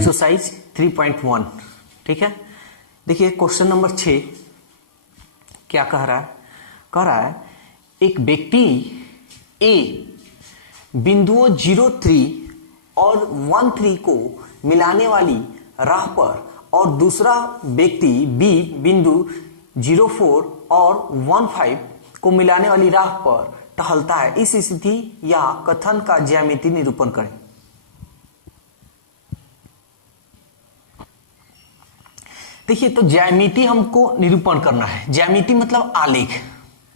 Exercise 3.1। ठीक है, देखिए क्वेश्चन नंबर 6 क्या कह रहा है एक व्यक्ति ए बिंदुओं 03 और 13 को मिलाने वाली राह पर और दूसरा व्यक्ति बी बिंदु 04 और 15 को मिलाने वाली राह पर टहलता है। इस स्थिति या कथन का ज्यामितीय निरूपण करें। देखिए, तो ज्यामिति हमको निरूपण करना है। ज्यामिति मतलब आलेख,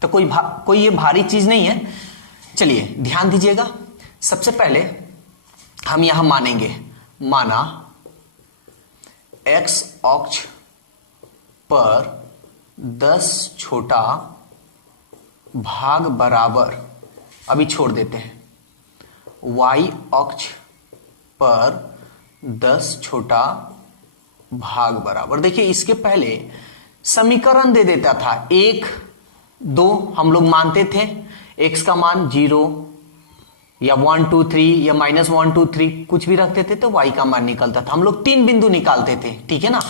तो कोई ये भारी चीज नहीं है। चलिए ध्यान दीजिएगा। सबसे पहले हम यहां मानेंगे, माना x अक्ष पर 10 छोटा भाग बराबर, अभी छोड़ देते हैं, y अक्ष पर 10 छोटा भाग बराबर। देखिए इसके पहले समीकरण दे देता था 1 2, हम लोग मानते थे x का मान 0 या 1 2 3 या -1 2 3 कुछ भी रखते थे तो y का मान निकलता था। हम लोग 3 बिंदु निकालते थे, ठीक है ना।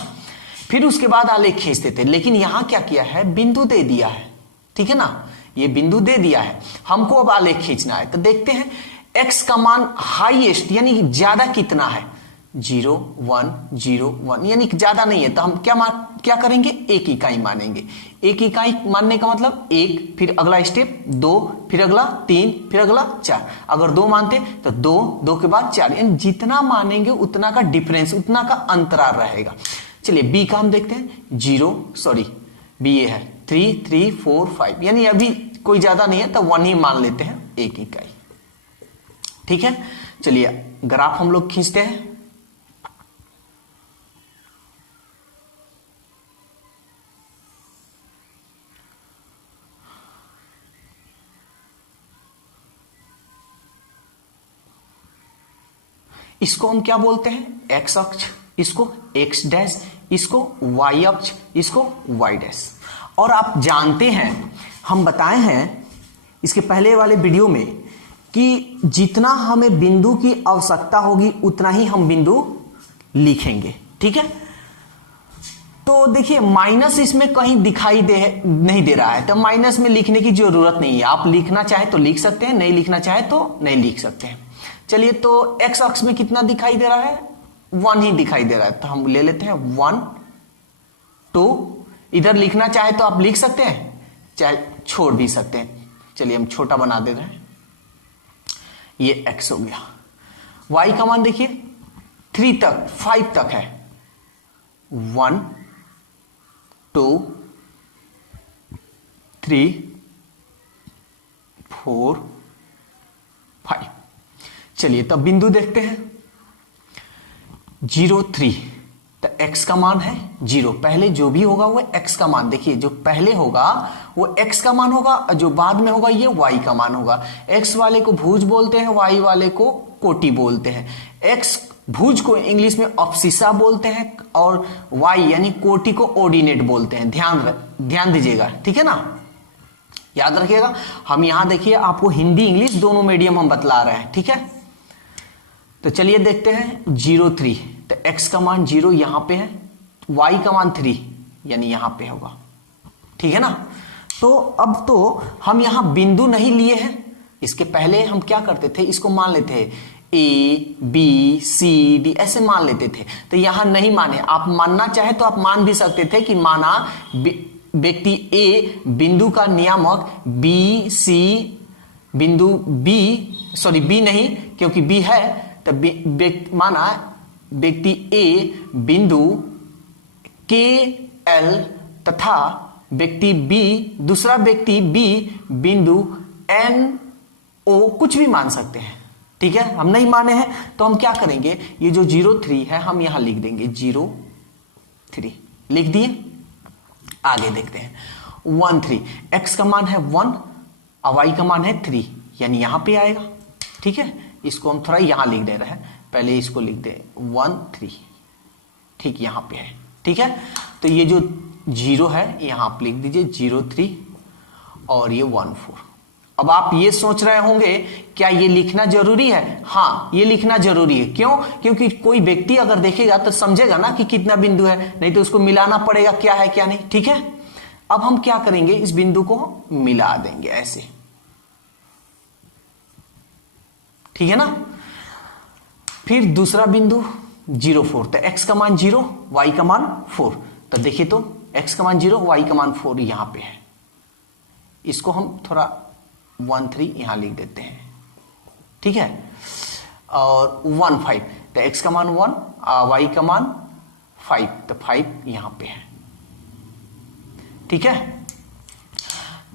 फिर उसके बाद आलेख खींचते थे। लेकिन यहां क्या किया है, बिंदु दे दिया है, ठीक है ना। ये बिंदु दे दिया है, हमको अब आलेख खींचना है। तो देखते हैं x का मान हाईएस्ट यानी ज्यादा कितना है, 0 1 0 1, यानी ज्यादा नहीं है। तो हम क्या करेंगे, एक इकाई मानेंगे। एक इकाई मानने का मतलब 1, फिर अगला स्टेप 2, फिर अगला 3, फिर अगला 4। अगर 2 मानते तो 2, 2 के बाद 4, यानी जितना मानेंगे उतना का डिफरेंस, उतना का अंतराल रहेगा। चलिए बी का हम देखते हैं। बी ये है 3 3 4 5, यानी अभी कोई ज्यादा नहीं है तो 1 ही मान लेते हैं, एक इकाई। ठीक है, चलिए ग्राफ हम लोग खींचते हैं। इसको हम क्या बोलते हैं, एक्स अक्ष, इसको एक्स डैश, इसको वाई अक्ष, इसको वाई डैश। और आप जानते हैं, हम बताए हैं इसके पहले वाले वीडियो में कि जितना हमें बिंदु की आवश्यकता होगी उतना ही हम बिंदु लिखेंगे, ठीक है। तो देखिए माइनस इसमें कहीं दिखाई नहीं दे रहा है, तो माइनस में लिखने की जरूरत नहीं है। आप लिखना चाहे तो लिख सकते हैं, नहीं लिखना चाहे तो नहीं लिख सकते हैं। चलिए, तो एक्स अक्ष में कितना दिखाई दे रहा है, 1 ही दिखाई दे रहा है, तो हम ले लेते हैं 1 2। इधर लिखना चाहे तो आप लिख सकते हैं, चाहे छोड़ भी सकते हैं। चलिए हम छोटा बना दे रहे हैं, ये एक्स हो गया। वाई का मान देखिए 3 तक 5 तक है, 1 2 3 4 5। चलिए तब बिंदु देखते हैं, 0 3, तो x का मान है 0। पहले जो भी होगा वो x का मान, देखिए जो पहले होगा वो x का मान होगा, जो बाद में होगा ये y का मान होगा। x वाले को भुज बोलते हैं, y वाले को कोटि बोलते हैं। x भुज को इंग्लिश में अब्सिसा बोलते हैं और y यानी कोटि को ऑर्डिनेट बोलते हैं। ध्यान दीजिएगा, ठीक है ना, याद रखिएगा। हम यहां देखिए आपको हिंदी इंग्लिश दोनों मीडियम हम बतला रहे हैं, ठीक है। तो चलिए देखते हैं 0 3, तो x का मान 0 यहां पे है, y का मान 3 यानी यहां पे होगा, ठीक है ना। तो अब तो हम यहां बिंदु नहीं लिए हैं, इसके पहले हम क्या करते थे, इसको मान लेते हैं a b c d ऐसे मान लेते थे। तो यहां नहीं माने, आप मानना चाहे तो आप मान भी सकते थे कि माना व्यक्ति a बिंदु का नियामक b c बिंदु b नहीं क्योंकि b है, तो माना व्यक्ति ए बिंदु के एल तथा व्यक्ति बी, दूसरा व्यक्ति बी बिंदु एन ओ, कुछ भी मान सकते हैं, ठीक है। हम नहीं माने हैं तो हम क्या करेंगे, ये जो 0 3 है हम यहां लिख देंगे, 0 3 लिख दिए। आगे देखते हैं 1 3, एक्स का मान है 1 और वाई का मान है 3, यानी यहां पे आएगा, ठीक है। इसको हम थोड़ा यहां लिख दे रहे हैं, पहले इसको लिख दे 1 3, ठीक यहां पे है, ठीक है। तो ये जो 0 है यहां आप लिख दीजिए 0 3 और ये 1 4। अब आप ये सोच रहे होंगे क्या ये लिखना जरूरी है? हाँ, ये लिखना जरूरी है। क्यों? क्योंकि कोई व्यक्ति अगर देखेगा तो समझेगा ना कि कितना बिंदु है, नहीं तो उसको मिलाना पड़ेगा क्या है क्या नहीं। ठीक है, अब हम क्या करेंगे, इस बिंदु को मिला देंगे ऐसे, ठीक है ना। फिर दूसरा बिंदु 0 4, तो x का मान 0, y का मान 4। तो देखिए तो x का मान 0, y का मान 4 यहां पे है। इसको हम थोड़ा 1 3 यहां लिख देते हैं, ठीक है। और 1 5, तो x का मान 1, y का मान 5, तो 5 यहां पे है, ठीक है।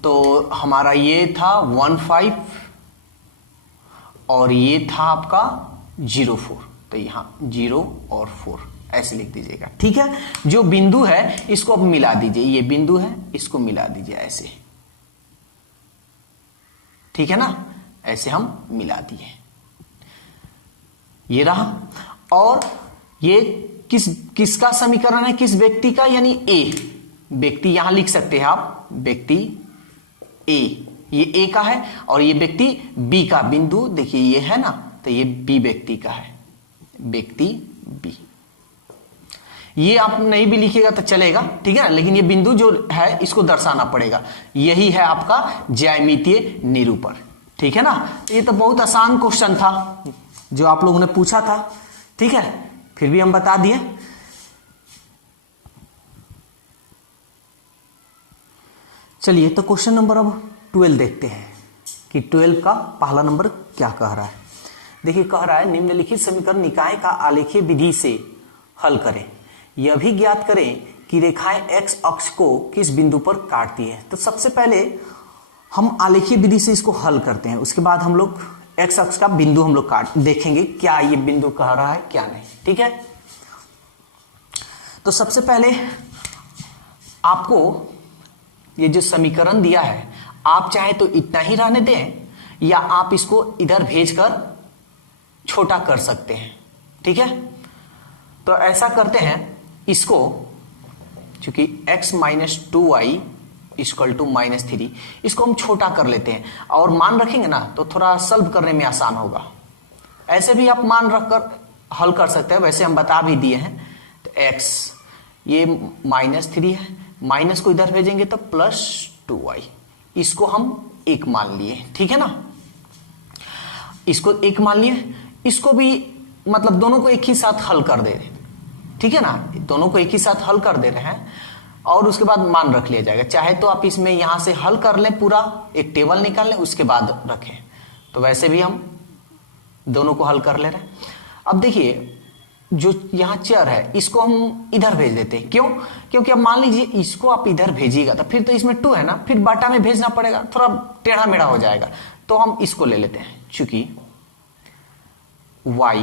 तो हमारा ये था 1 5 और ये था आपका 0 4, तो यहां 0 और 4 ऐसे लिख दीजिएगा, ठीक है। जो बिंदु है इसको अब मिला दीजिए, ये बिंदु है इसको मिला दीजिए ऐसे, ठीक है ना। ऐसे हम मिला दिए, ये रहा। और ये किसका समीकरण है, किस व्यक्ति का, यानी ए व्यक्ति, यहां लिख सकते हैं आप व्यक्ति ए, ये ए का है। और ये व्यक्ति बी का, बिंदु देखिए ये है ना, तो ये बी व्यक्ति का है, व्यक्ति बी। ये आप नहीं भी लिखिएगा तो चलेगा, ठीक है, लेकिन ये बिंदु जो है इसको दर्शाना पड़ेगा। यही है आपका ज्यामितीय निरूपण, ठीक है ना। ये तो बहुत आसान क्वेश्चन था जो आप लोगों ने पूछा था, ठीक है, फिर भी हम बता दिए। चलिए तो क्वेश्चन नंबर अब 12 देखते हैं कि 12 का पहला नंबर क्या कह रहा है। देखिए कह रहा है निम्नलिखित समीकरण निकाय का आलेखीय विधि से हल करें। यह भी ज्ञात करें कि रेखाएं x अक्ष को किस बिंदु पर काटती है। तो सबसे पहले हम आलेखीय विधि से इसको हल करते हैं, उसके बाद हम लोग x अक्ष का बिंदु हम लोग काट देखेंगे क्या ये बिंदु कह रहा है क्या नहीं, ठीक है। तो सबसे पहले आपको ये जो समीकरण दिया है, आप चाहे तो इतना ही रहने दें या आप इसको इधर भेजकर छोटा कर सकते हैं, ठीक है। तो ऐसा करते हैं, इसको चूंकि x minus 2y equal to -3, इसको हम छोटा कर लेते हैं और मान रखेंगे ना तो थोड़ा सॉल्व करने में आसान होगा। ऐसे भी आप मान रखकर हल कर सकते हैं, वैसे हम बता भी दिए हैं। तो x ये -3 है, माइनस को इधर भेजेंगे तो +2y, इसको हम 1 मान लिए, ठीक है ना। इसको 1 मान लिए, इसको भी मतलब दोनों को एक ही साथ हल कर दे रहे, ठीक है ना, दोनों को एक ही साथ हल कर दे रहे हैं और उसके बाद मान रख लिया जाएगा। चाहे तो आप इसमें यहां से हल कर लें, पूरा एक टेबल निकाल लें उसके बाद रखें, तो वैसे भी हम दोनों को हल कर ले रहे हैं। अब देखिए जो यहां चर है इसको हम इधर भेज देते हैं, क्यों? क्योंकि अब मान लीजिए इसको आप इधर भेजिएगा तो फिर तो इसमें 2 है ना, फिर बाटा में भेजना पड़ेगा, थोड़ा टेढ़ा मेढ़ा हो जाएगा। तो हम इसको ले लेते हैं, चूंकि y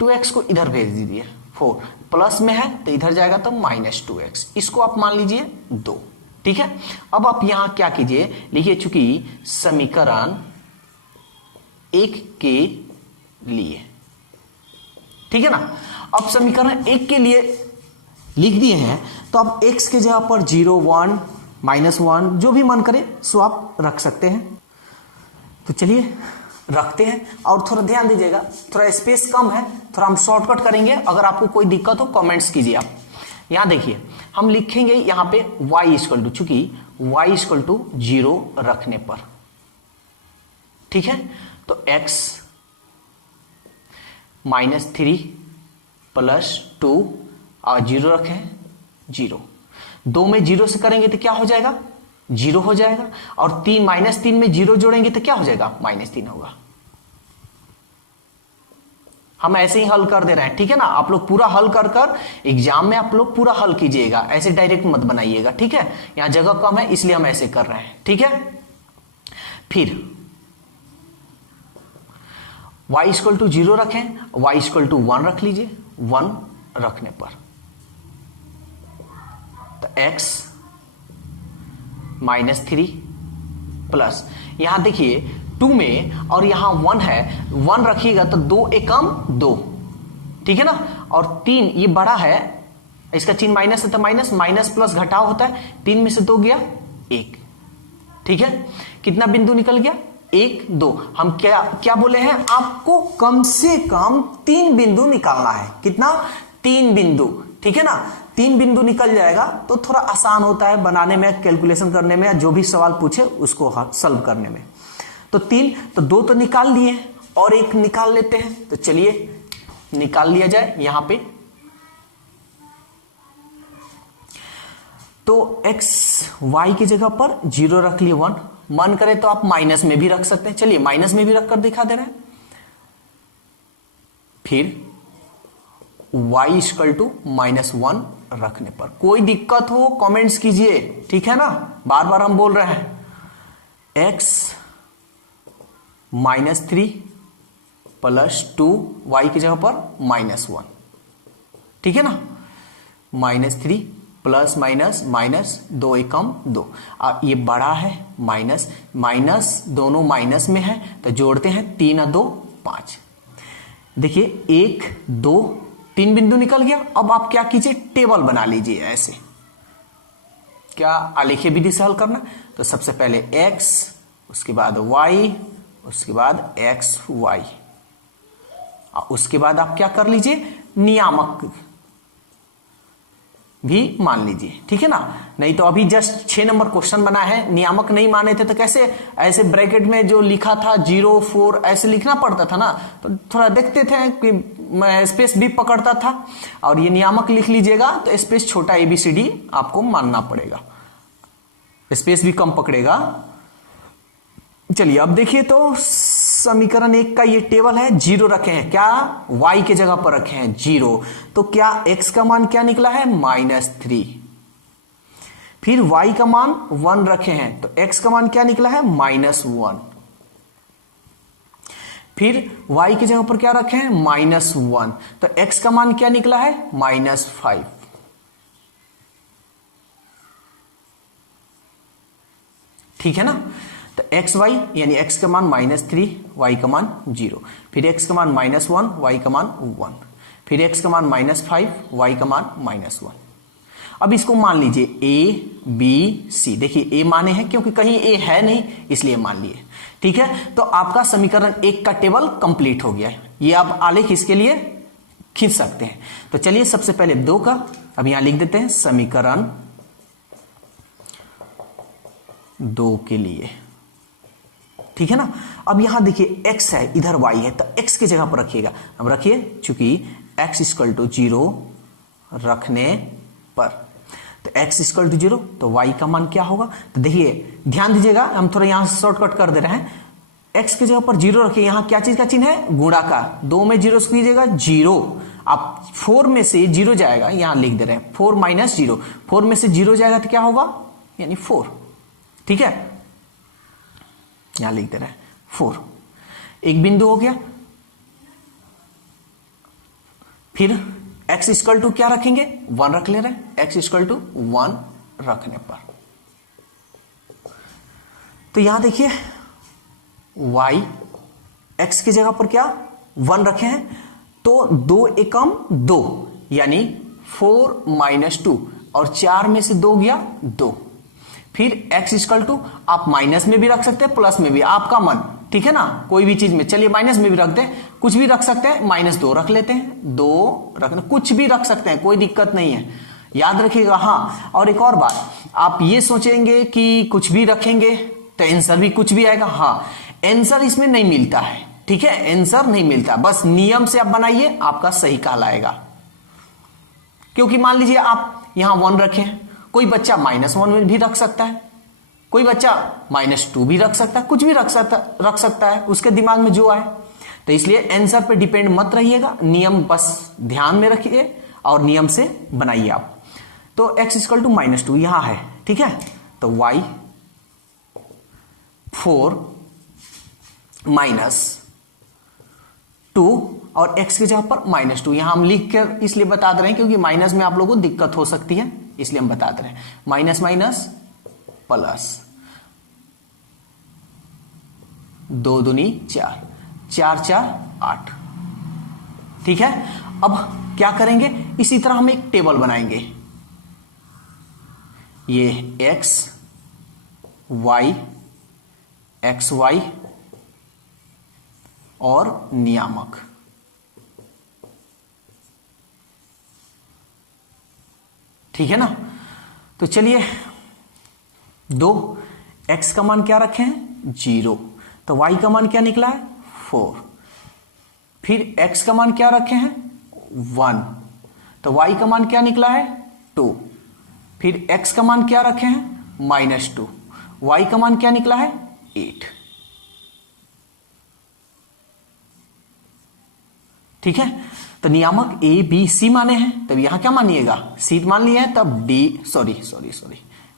2x को इधर भेज दीजिए, 4 प्लस में है तो इधर जाएगा तो -2x, इसको आप मान लीजिए 2, ठीक है। अब आप यहां क्या कीजिए, लिखिए चूंकि समीकरण 1 के लिए, ठीक है ना। अब समीकरण 1 के लिए लिख दिए हैं तो अब x के जगह पर 0 1 -1 जो भी मन करे सो आप रख सकते हैं। तो चलिए रखते हैं और थोड़ा ध्यान दीजिएगा, थोड़ा स्पेस कम है, थोड़ा हम शॉर्टकट करेंगे। अगर आपको कोई दिक्कत हो कमेंट्स कीजिए आप। यहां देखिए हम लिखेंगे यहां पे y इक्वल टू, चूंकि y इक्वल टू 0 रखने पर, ठीक है। तो x -3 + 2 और 0 रखें, 0 2 में 0 से करेंगे तो क्या हो जाएगा, 0 हो जाएगा। और -3 में 0 जोड़ेंगे तो क्या हो जाएगा, -3 होगा। हम ऐसे ही हल कर दे रहे हैं, ठीक है ना। आप लोग पूरा हल कर कर एग्जाम में आप लोग पूरा हल कीजिएगा, ऐसे डायरेक्ट मत बनाइएगा, ठीक है। यहां जगह कम है इसलिए हम ऐसे कर रहे हैं, ठीक है। फिर y इक्वल टू 0 रखें, y इक्वल टू 1 रख लीजिए, 1 रखने पर तो x -3 प्लस, यहां देखिए 2 में और यहां 1 है, 1 रखिएगा तो 2 एकम 2, ठीक है ना। और 3 ये बड़ा है, इसका चिन्ह माइनस है तो माइनस प्लस घटाव होता है, 3 में से 2 गया 1, ठीक है, कितना बिंदु निकल गया, 1 2। हम क्या क्या बोले हैं, आपको कम से कम 3 बिंदु निकालना है। कितना, 3 बिंदु, ठीक है ना। 3 बिंदु निकल जाएगा तो थोड़ा आसान होता है बनाने में, कैलकुलेशन करने में, या जो भी सवाल पूछे उसको सॉल्व करने में। तो 3, तो 2 तो निकाल लिए और 1 निकाल लेते हैं। तो चलिए निकाल लिया जाए यहां पे। तो x y की जगह पर 0 रख लिए 1, मन करे तो आप माइनस में भी रख सकते हैं। चलिए माइनस में भी रखकर दिखा दे रहे हैं। फिर y इक्वल टू -1 रखने पर कोई दिक्कत हो कमेंट्स कीजिए, ठीक है ना। बार बार हम बोल रहे हैं x -3 +2 y की जगह पर -1, ठीक है ना। -3 प्लस माइनस माइनस 2 एकम 2, ये बड़ा है माइनस माइनस, दोनों माइनस में है तो जोड़ते हैं 3 और 2 5। देखिए 1 2 3 बिंदु निकल गया। अब आप क्या कीजिए, टेबल बना लीजिए ऐसे। क्या आलेखीय विधि से हल करना, तो सबसे पहले x, उसके बाद y, उसके बाद x y, उसके बाद आप क्या कर लीजिए, नियामक भी मान लीजिए, ठीक है ना। नहीं तो अभी जस्ट 6 नंबर क्वेश्चन बना है, नियामक नहीं माने थे तो कैसे, ऐसे ब्रैकेट में जो लिखा था 0 4 ऐसे लिखना पड़ता था ना, तो थोड़ा देखते थे कि स्पेस भी पकड़ता था। और ये नियामक लिख लीजिएगा तो स्पेस छोटा ABCD आपको मानना पड़ेगा, स्पेस भी कम पकड़ेगा। चलिए अब देखिए, तो समीकरण 1 का ये टेबल है, 0 रखे हैं, क्या y के जगह पर रखे हैं 0, तो क्या x का मान क्या निकला है, -3। फिर y का मान 1 रखे हैं तो x का मान क्या निकला है, -1। फिर y की जगह पर क्या रखे हैं, -1, तो x का मान क्या निकला है, -5। ठीक है ना। तो x y यानी x का मान -3, y का मान 0, फिर x का मान -1, y का मान 1, फिर x का मान -5, y का मान -1। अब इसको मान लीजिए a b c, देखिए a माने हैं क्योंकि कहीं a है नहीं इसलिए मान लिए, ठीक है। तो आपका समीकरण 1 का टेबल कंप्लीट हो गया है। ये आप आलेख इसके लिए खींच सकते हैं। तो चलिए सबसे पहले 2 का अब यहां लिख देते हैं, समीकरण 2 के लिए, ठीक है ना। अब यहां देखिए x है, इधर y है, तो x की जगह पर रखिएगा। अब रखिए, चूंकि x = 0 रखने पर, तो x = 0 तो y का मान क्या होगा, तो देखिए ध्यान दीजिएगा, हम थोड़ा यहां शॉर्टकट कर दे रहे हैं। x की जगह पर 0 रखिए, यहां क्या चीज का चिन्ह है, गुणा का, 2 में 0 से कीजिएगा 0। आप 4 में से 0 जाएगा, यहां लिख दे रहे हैं 4 - 0, 4 में से 0 जाएगा तो क्या होगा, यानी 4, ठीक है। यहां लिख दे रहे हैं 4, एक बिंदु हो गया। फिर x = क्या रखेंगे, 1 रख ले रहे हैं, x = 1 रखने पर, तो यहां देखिए y x की जगह पर क्या 1 रखे हैं, तो 2 एकम 2 यानी 4 - 2, और 4 में से 2 गया 2। फिर x = आप माइनस में भी रख सकते हैं, प्लस में भी, आपका मन, ठीक है ना, कोई भी चीज में। चलिए माइनस में भी रख दें, कुछ भी रख सकते हैं, -2 रख लेते हैं, 2 रखना, कुछ भी रख सकते हैं, कोई दिक्कत नहीं है, याद रखिएगा। हाँ, और एक और बात, आप ये सोचेंगे कि कुछ भी रखेंगे तो आंसर भी कुछ भी आएगा, हाँ, आंसर इसमें नहीं मिलता है, ठीक है, आंसर नहीं मिलता, बस नियम से आप बनाइए, आपका सही कहलाएगा। क्योंकि मान लीजिए आप यहां 1 रखे हैं, कोई बच्चा -1 में भी रख सकता है, कोई बच्चा -2 भी रख सकता है, कुछ भी रख सकता है, उसके दिमाग में जो आए। तो इसलिए आंसर पे डिपेंड मत रहिएगा, नियम बस ध्यान में रखिए और नियम से बनाइए आप। तो x = -2 यहां है, ठीक है, तो y 4 - 2 और x की जगह पर -2, यहां हम लिख कर इसलिए बता दे रहे हैं क्योंकि माइनस में आप लोगों को दिक्कत हो सकती है, इसलिए हम बता दे रहे हैं। माइनस माइनस प्लस, 2 दूनी 4, 4 4 8, ठीक है। अब क्या करेंगे, इसी तरह हम एक टेबल बनाएंगे, ये x y एक्स वाई और नियामक। ठीक है ना। तो चलिए, दो, x का मान क्या रखे हैं 0, तो y का मान क्या निकला है 4, फिर x का मान क्या रखे हैं 1, तो y का मान क्या निकला है 2, फिर x का मान क्या रखे हैं -2, y का मान क्या निकला है 8। ठीक है, तो नियामक ए बी सी माने हैं, तब यहां क्या मानिएगा सी मान लिया है, तब डी सॉरी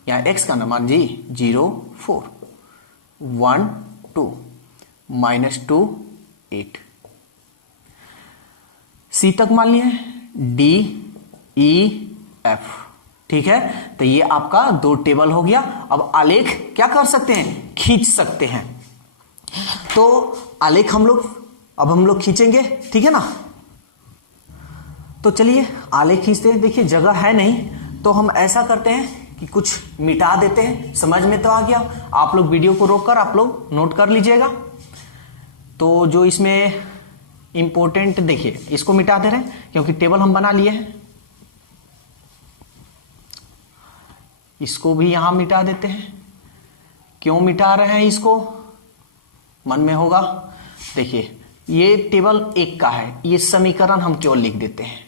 यहां एक्स का मान जी 0 4 1 2 -2 8, सी तक मान लिया है, डी ई एफ। ठीक है, तो ये आपका दो टेबल हो गया। अब आलेख क्या कर सकते हैं, खींच सकते हैं। तो आलेख हम लोग खींचेंगे, ठीक है ना। तो चलिए आलेख खींचते हैं। देखिए जगह है नहीं, तो हम ऐसा करते हैं कि कुछ मिटा देते हैं। समझ में तो आ गया, आप लोग वीडियो को रोककर आप लोग नोट कर लीजिएगा। तो जो इसमें इंपॉर्टेंट, देखिए इसको मिटा दे रहे हैं क्योंकि टेबल हम बना लिए हैं। इसको भी यहां मिटा देते हैं। क्यों मिटा रहे हैं इसको, मन में होगा। देखिए ये टेबल 1 का है, ये समीकरण हम केवल लिख देते हैं,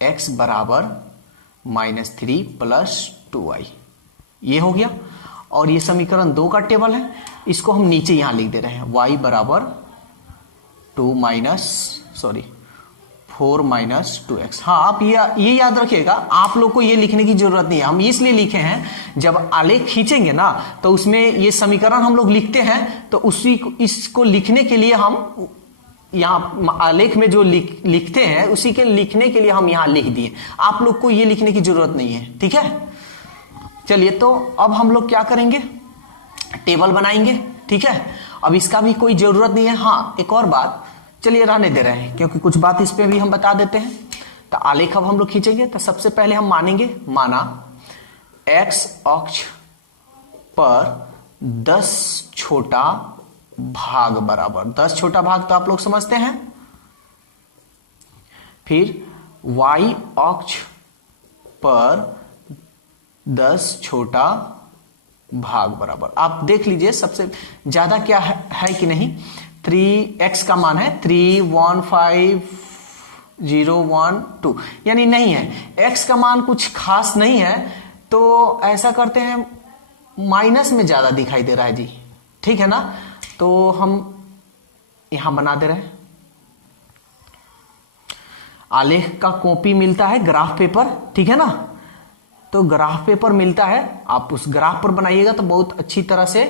x बराबर -3 + 2y, ये हो गया। और ये समीकरण 2 का टेबल है, इसको हम नीचे यहां लिख दे रहे हैं, y बराबर 4 - 2x। हाँ, आप ये याद रखिएगा, आप लोग को ये लिखने की जरूरत नहीं है। हम इसलिए लिखे हैं, जब आलेख खींचेंगे ना तो उसमें ये समीकरण हम लोग लिखते हैं, तो इसको लिखने के लिए हम यहाँ आलेख में जो लिखते हैं उसी के लिखने के लिए हम यहां लिख दिए। आप लोग को ये लिखने की जरूरत नहीं है, ठीक है। चलिए, तो अब हम लोग क्या करेंगे, टेबल बनाएंगे, ठीक है। अब इसका भी कोई जरूरत नहीं है। हाँ, एक और बात, चलिए रहने दे रहे हैं क्योंकि कुछ बात इस पे भी हम बता देते हैं। तो आलेख अब हम लोग खींचेंगे, तो सबसे पहले हम माना x अक्ष पर 10 छोटा भाग बराबर, 10 छोटा भाग तो आप लोग समझते हैं। फिर y अक्ष पर 10 छोटा भाग बराबर, आप देख लीजिए सबसे ज्यादा क्या है कि नहीं। 3x का मान है 3 1 5 0 1 2, यानी नहीं है, x का मान कुछ खास नहीं है। तो ऐसा करते हैं, माइनस में ज्यादा दिखाई दे रहा है जी, ठीक है ना। तो हम यहां बना दे रहे हैं। आलेख का कॉपी मिलता है, ग्राफ पेपर, ठीक है ना। तो ग्राफ पेपर मिलता है, आप उस ग्राफ पर बनाइएगा तो बहुत अच्छी तरह से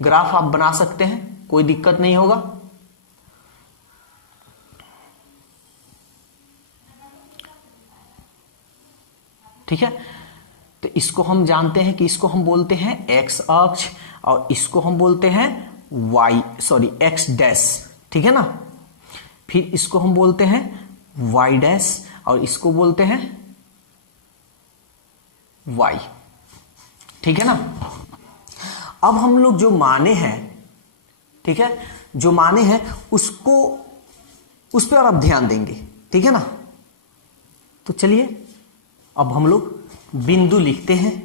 ग्राफ आप बना सकते हैं, कोई दिक्कत नहीं होगा। ठीक है, तो इसको हम जानते हैं कि इसको हम बोलते हैं x अक्ष और इसको हम बोलते हैं x डैश, ठीक है ना। फिर इसको हम बोलते हैं y डैश और इसको बोलते हैं y, ठीक है ना। अब हम लोग जो माने हैं, ठीक है, जो माने हैं उसको, उस पर आप ध्यान देंगे, ठीक है ना। तो चलिए अब हम लोग बिंदु लिखते हैं।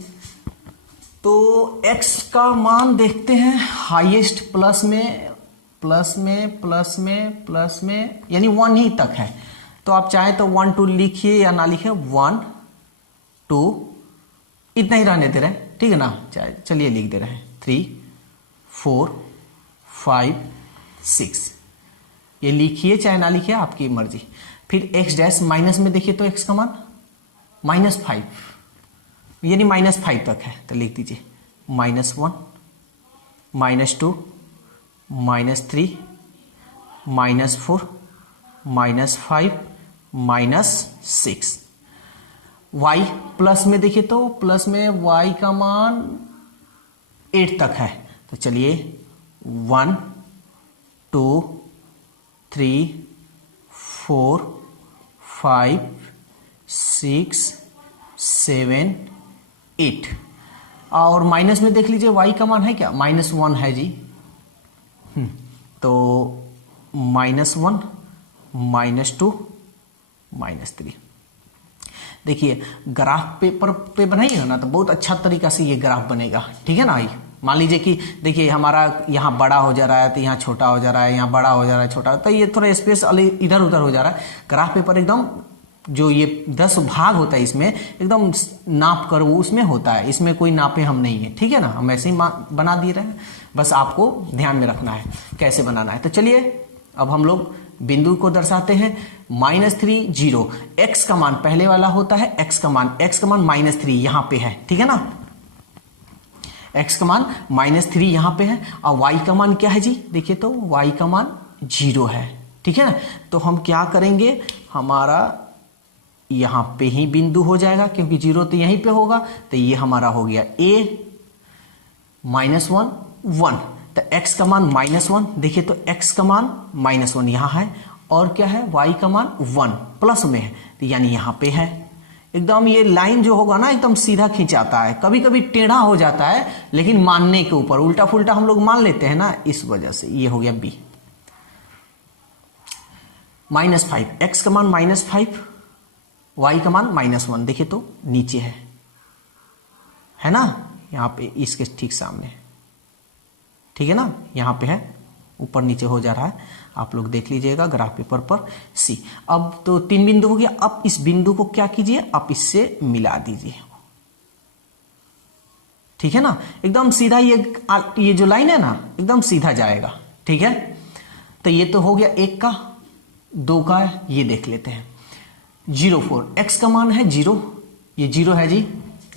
तो x का मान देखते हैं, हाईएस्ट प्लस में यानी 1 ही तक है। तो आप चाहे तो 1 2 लिखिए या ना लिखिए, 1 2 इतना ही रहने दे रहे हैं, ठीक है ना। चलिए लिख दे रहे हैं 3 4 5 6, ये लिखिए चाहे ना लिखिए, आपकी मर्जी। फिर x डैश माइनस में देखिए तो x का मान -5, यानी -5 तक है, तो लिख दीजिए -1 -2 -3 -4 -5 -6। y प्लस में देखिए तो प्लस में y का मान 8 तक है। तो चलिए 1 2 3 4 5 6 7 8। और माइनस में देख लीजिए y का मान है क्या, -1 है जी। तो -1, -2, -3। देखिए ग्राफ पेपर पे बनाइएगा ना तो बहुत अच्छा तरीका से ये ग्राफ बनेगा, ठीक है ना। मान लीजिए कि देखिए हमारा यहाँ बड़ा हो जा रहा है तो यहाँ छोटा हो जा रहा है, यहाँ बड़ा हो जा रहा है छोटा, तो ये थोड़ा स्पेस इधर उधर हो जा रहा है। ग्राफ पेपर एकदम जो ये 10 भाग होता है इसमें एकदम नाप कर वो उसमें होता है, इसमें कोई नापे हम नहीं है, ठीक है ना। हम ऐसे ही बना दिए रहे हैं, बस आपको ध्यान में रखना है कैसे बनाना है। तो चलिए अब हम लोग बिंदु को दर्शाते हैं। -3, 0, x का मान पहले वाला होता है, x का मान -3 यहां पे है, ठीक है ना। x का मान -3 यहां पे है और y का मान क्या है जी, देखिए तो y का मान 0 है, ठीक है ना। तो हम क्या करेंगे, हमारा यहां पे ही बिंदु हो जाएगा क्योंकि 0 तो यहीं पे होगा, तो ये हमारा हो गया a, -1, 1। तो x का मान -1, देखिए तो x का मान -1 यहां है और क्या है, y का मान 1 प्लस में है, तो यानी यहां पे है। एकदम ये लाइन जो होगा ना एकदम सीधा खिंचाता है, कभी कभी टेढ़ा हो जाता है लेकिन मानने के ऊपर उल्टा फुल्टा हम लोग मान लेते हैं ना, इस वजह से ये हो गया b। -5, x का मान -5, y का मान -1, देखिए तो नीचे है ना, यहां पे इसके ठीक सामने, ठीक है ना, यहां पे है, ऊपर नीचे हो जा रहा है, आप लोग देख लीजिएगा ग्राफ पेपर पर। सी, अब तो 3 बिंदु हो गया। अब इस बिंदु को क्या कीजिए, आप इससे मिला दीजिए, ठीक है ना। एकदम सीधा ये जो लाइन है ना एकदम सीधा जाएगा, ठीक है। तो ये तो हो गया 1 का, 2 का, ये देख लेते हैं 0,4, x का मान है 0, ये 0 है जी,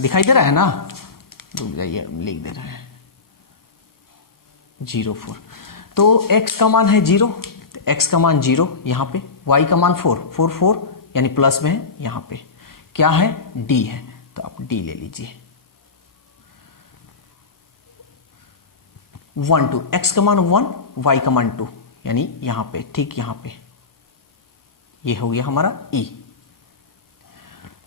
दिखाई दे रहा है ना, रुक जाइए लिख दे रहे हैं 0,4। तो x का मान है 0, x का मान 0 यहां पे, y का मान 4 यानी प्लस में है, यहां पे क्या है, d है, तो आप d ले लीजिए। 1, 2, x का मान 1, y का मान 2 यानी यहां पे, ठीक यहां पे, ये हो गया हमारा e।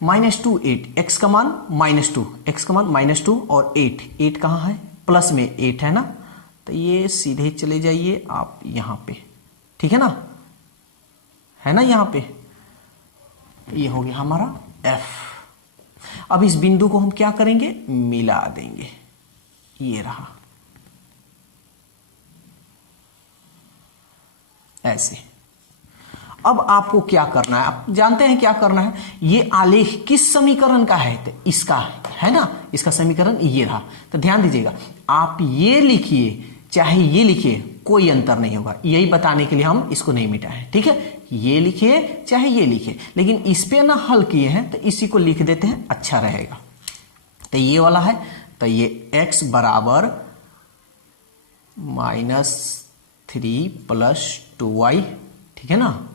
-2, 8, x का मान -2, x का मान -2 और 8 कहां है, प्लस में 8 है ना, तो ये सीधे चले जाइए आप यहां पे, ठीक है ना यहां पे, ये हो गया हमारा f। अब इस बिंदु को हम क्या करेंगे, मिला देंगे, ये रहा ऐसे। अब आपको क्या करना है, आप जानते हैं क्या करना है, ये आलेख किस समीकरण का है, तो इसका है ना, इसका समीकरण ये रहा। तो ध्यान दीजिएगा, आप ये लिखिए चाहे ये लिखिए, कोई अंतर नहीं होगा, यही बताने के लिए हम इसको नहीं मिटाए, ठीक है। ये लिखिए चाहे ये लिखिए, लेकिन इस पे ना हल किए हैं तो इसी को लिख देते हैं, अच्छा रहेगा। तो ये वाला है, तो ये x बराबर -3 + 2y, ठीक है ना,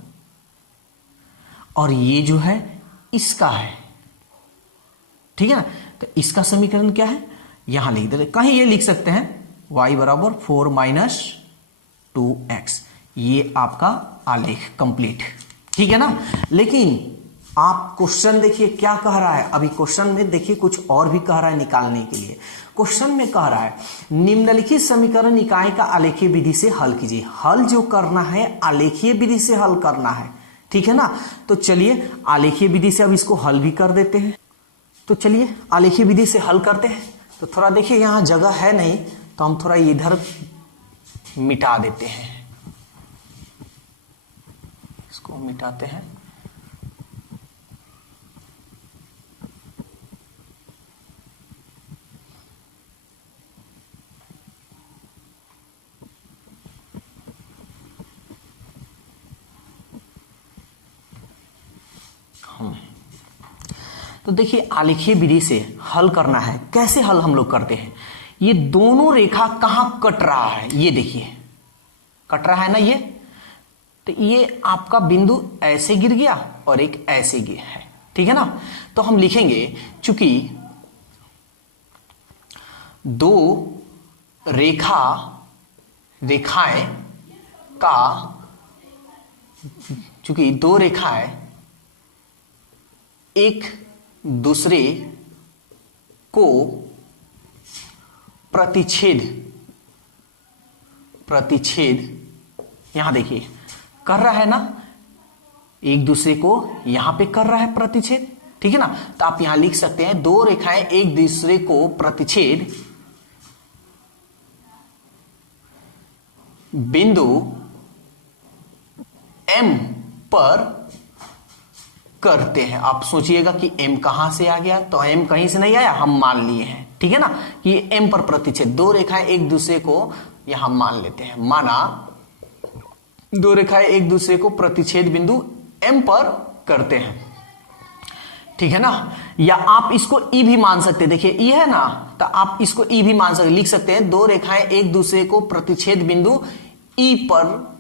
और ये जो है इसका है, ठीक है ना। तो इसका समीकरण क्या है, यहां लिख देते, कहीं ये लिख सकते हैं y बराबर 4 - 2x, ये आपका आलेख कंप्लीट, ठीक है ना। लेकिन आप क्वेश्चन देखिए क्या कह रहा है, अभी क्वेश्चन में देखिए कुछ और भी कह रहा है निकालने के लिए। क्वेश्चन में कह रहा है निम्नलिखित समीकरण निकाय का आलेखीय विधि से हल कीजिए। हल जो करना है आलेखीय विधि से हल करना है, ठीक है ना। तो चलिए आलेखीय विधि से अब इसको हल भी कर देते हैं। तो चलिए आलेखीय विधि से हल करते हैं। तो थोड़ा देखिए यहां जगह है नहीं, तो हम थोड़ा इधर मिटा देते हैं, इसको मिटाते हैं। तो देखिए आलेखीय विधि से हल करना है, कैसे हल हम लोग करते हैं। ये दोनों रेखा कहां कट रहा है, ये देखिए कट रहा है ना ये, तो ये आपका बिंदु ऐसे गिर गया और एक ऐसे गिर है, ठीक है ना। तो हम लिखेंगे चूंकि दो रेखाएं एक दूसरे को प्रतिच्छेद यहां देखिए कर रहा है ना, एक दूसरे को यहां पे कर रहा है प्रतिच्छेद, ठीक है ना। तो आप यहां लिख सकते हैं दो रेखाएं एक दूसरे को प्रतिच्छेद बिंदु M पर करते हैं। आप सोचिएगा कि M कहां से आ गया, तो M कहीं से नहीं आया, हम मान लिए हैं, ठीक है ना, कि M पर प्रतिच्छेद, दो रेखाएं एक दूसरे को यहां मान लेते हैं, माना दो रेखाएं एक दूसरे को प्रतिच्छेद बिंदु M पर करते हैं, ठीक है ना। या आप इसको E भी मान सकते हैं, देखिए E है ना, तो आप इसको E भी मान सकते, लिख सकते हैं दो रेखाएं एक दूसरे को प्रतिच्छेद बिंदु E पर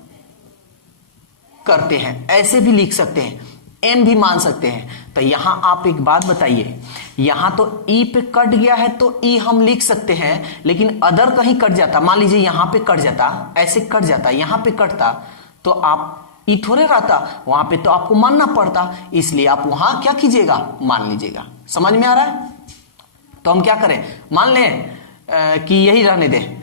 करते हैं, ऐसे भी लिख सकते हैं, M भी मान सकते हैं। तो यहां आप एक बात बताइए, यहां तो E पे कट गया है तो E हम लिख सकते हैं, लेकिन अदर कहीं कट जाता, मान लीजिए यहां पे कट जाता, ऐसे कट जाता, यहां पे कटता, तो आप E थोड़े रहता, वहां पे तो आपको मानना पड़ता, इसलिए आप वहां क्या कीजिएगा, मान लीजिएगा। समझ में आ रहा है? तो हम क्या करें, मान लें कि यही रहने दें,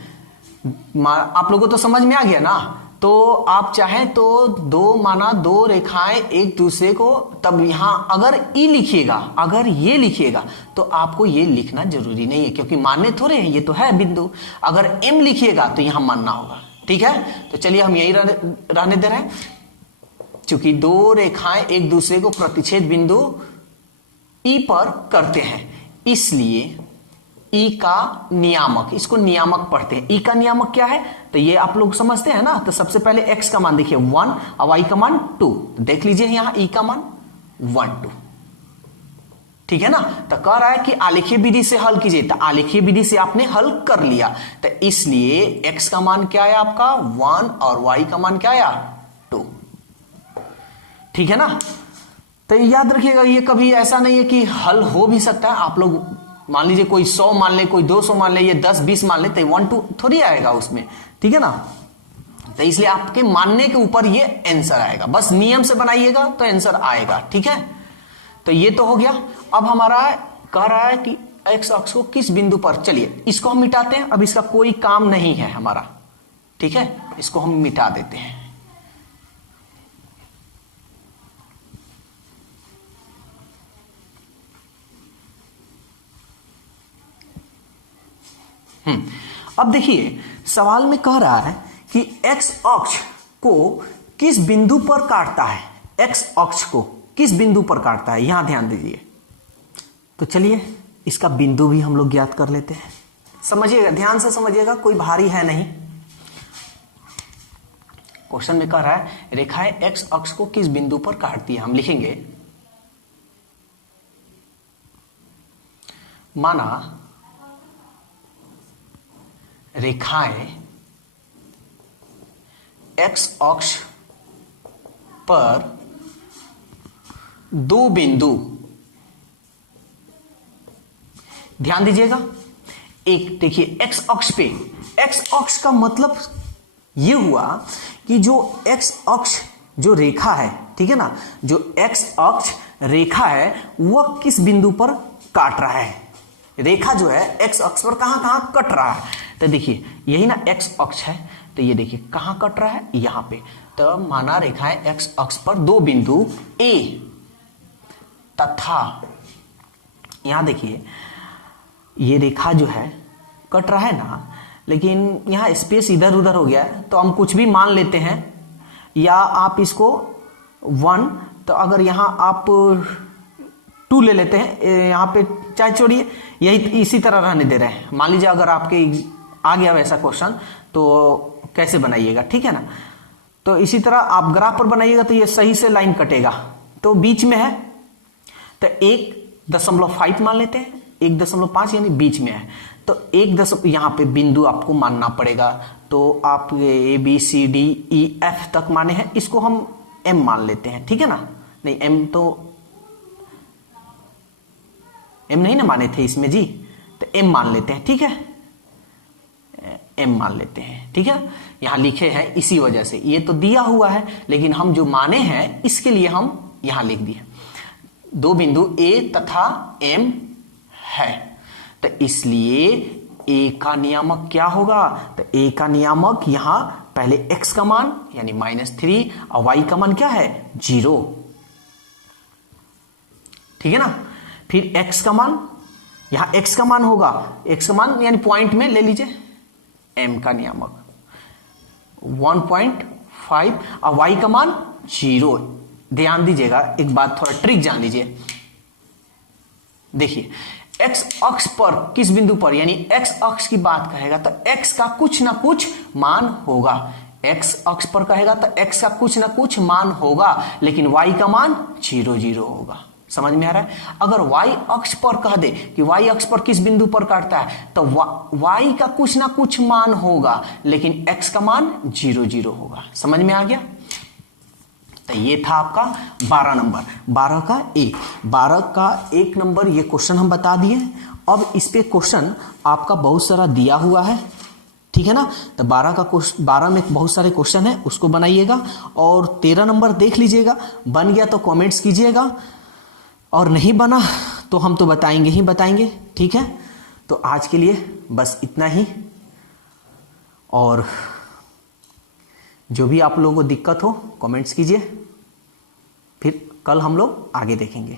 आप लोगों को तो समझ में आ गया ना। तो आप चाहें तो दो रेखाएं एक दूसरे को, तब यहां अगर E लिखिएगा, अगर ये लिखिएगा तो आपको ये लिखना जरूरी नहीं है, क्योंकि मानने थोड़े हैं, ये तो है बिंदु। अगर M लिखिएगा तो यहां मानना होगा, ठीक है। तो चलिए हम यही रहने दे रहे हैं, क्योंकि दो रेखाएं एक दूसरे को प्रतिच्छेद बिंदु E पर करते हैं, इसलिए E का नियामक, इसको नियामक पढ़ते हैं। E का नियामक क्या है, तो ये आप लोग समझते हैं ना। तो सबसे पहले x का मान देखिए 1 और y का मान 2, देख लीजिए यहां E का मान 1 2, ठीक है ना। तो कह रहा है कि आलेखीय विधि से हल कीजिए, तो आलेखीय विधि से आपने हल कर लिया, तो इसलिए x का मान क्या आया आपका 1 और y का मान क्या आया 2, ठीक है ना। तो याद रखिएगा, ये कभी ऐसा नहीं है कि हल हो भी सकता है, आप लोग मान लीजिए कोई 100 मान ले, कोई 200 मान ले, ये 10 20 मान ले, तो 1 2 थोड़ी आएगा उसमें, ठीक है ना। तो इसलिए आपके मानने के ऊपर ये आंसर आएगा, बस नियम से बनाइएगा तो आंसर आएगा, ठीक है। तो ये तो हो गया। अब हमारा कह रहा है कि x अक्ष को किस बिंदु पर, चलिए इसको हम मिटाते हैं, अब इसका कोई काम नहीं है हमारा, ठीक है, इसको हम मिटा देते हैं। अब देखिए सवाल में कह रहा है कि x अक्ष को किस बिंदु पर काटता है, x अक्ष को किस बिंदु पर काटता है, यहां ध्यान दीजिए। तो चलिए इसका बिंदु भी हम लोग ज्ञात कर लेते हैं, समझिएगा, ध्यान से समझिएगा, कोई भारी है नहीं। क्वेश्चन में कह रहा है रेखाएं x अक्ष को किस बिंदु पर काटती है, हम लिखेंगे माना रेखाएं x अक्ष पर दो बिंदु, ध्यान दीजिएगा, एक देखिए x अक्ष पे, x अक्ष का मतलब यह हुआ कि जो x अक्ष जो रेखा है, ठीक है ना, जो x अक्ष रेखा है वह किस बिंदु पर काट रहा है, रेखा जो है x अक्ष पर कहां कहां कट रहा है। तो देखिए यही ना x अक्ष है, तो ये देखिए कहां कट रहा है, यहां पे। तो माना रेखाएं x अक्ष पर दो बिंदु A तथा यहां देखिए ये रेखा जो है कट रहा है ना, लेकिन यहां स्पेस इधर उधर हो गया है, तो हम कुछ भी मान लेते हैं, या आप इसको 1, तो अगर यहां आप 2 ले लेते हैं, यहां पे चाहे छोड़िए, यही इसी तरह रहने दे रहे हैं। मान लीजिए अगर आपके आ गया वैसा क्वेश्चन तो कैसे बनाइएगा, ठीक है ना। तो इसी तरह आप ग्राफ पर बनाइएगा तो ये सही से लाइन कटेगा, तो बीच में है, तो 1.5 मान लेते हैं, 1.5 यानी बीच में है, तो 1 यहां पे बिंदु आपको मानना पड़ेगा। तो आप A B C D E F तक माने हैं, इसको हम M मान लेते हैं, ठीक है ना। नहीं M तो M नहीं ना माने थे इसमें जी, तो M मान लेते हैं, ठीक है, M मान लेते हैं, ठीक है। यहां लिखे हैं इसी वजह से, ये तो दिया हुआ है लेकिन हम जो माने हैं इसके लिए हम यहां लिख दिए, दो बिंदु A तथा M है, तो इसलिए ए का नियामक क्या होगा? तो ए का नियामक यहां पहले x का मान यानी -3 और y का मान क्या है? 0। ठीक है ना। फिर x का मान, यहां x का मान होगा, x का मान यानी पॉइंट में ले लीजिए m का नियामक 1.5 और y का मान 0। ध्यान दीजिएगा, एक बात थोड़ा ट्रिक जान लीजिए। देखिए x अक्ष पर किस बिंदु पर, यानी x अक्ष की बात कहेगा तो x का कुछ ना कुछ मान होगा। x अक्ष पर कहेगा तो x का कुछ ना कुछ मान होगा, लेकिन y का मान 0 0 होगा। समझ में आ रहा है। अगर y अक्ष पर कह दे कि y अक्ष पर किस बिंदु पर काटता है, तो y का कुछ ना कुछ मान होगा, लेकिन x का मान 0 0 होगा। समझ में आ गया। तो ये था आपका 12 नंबर, 12 का ए, 12 का 1 नंबर ये क्वेश्चन हम बता दिए। अब इस पे क्वेश्चन आपका बहुत सारा दिया हुआ है, ठीक है ना। तो 12 में बहुत सारे क्वेश्चन है, उसको बनाइएगा। और 13 नंबर देख लीजिएगा, बन गया तो कमेंट्स कीजिएगा, और नहीं बना तो हम तो बताएंगे ही बताएंगे, ठीक है। तो आज के लिए बस इतना ही, और जो भी आप लोगों को दिक्कत हो कमेंट्स कीजिए, फिर कल हम लोग आगे देखेंगे।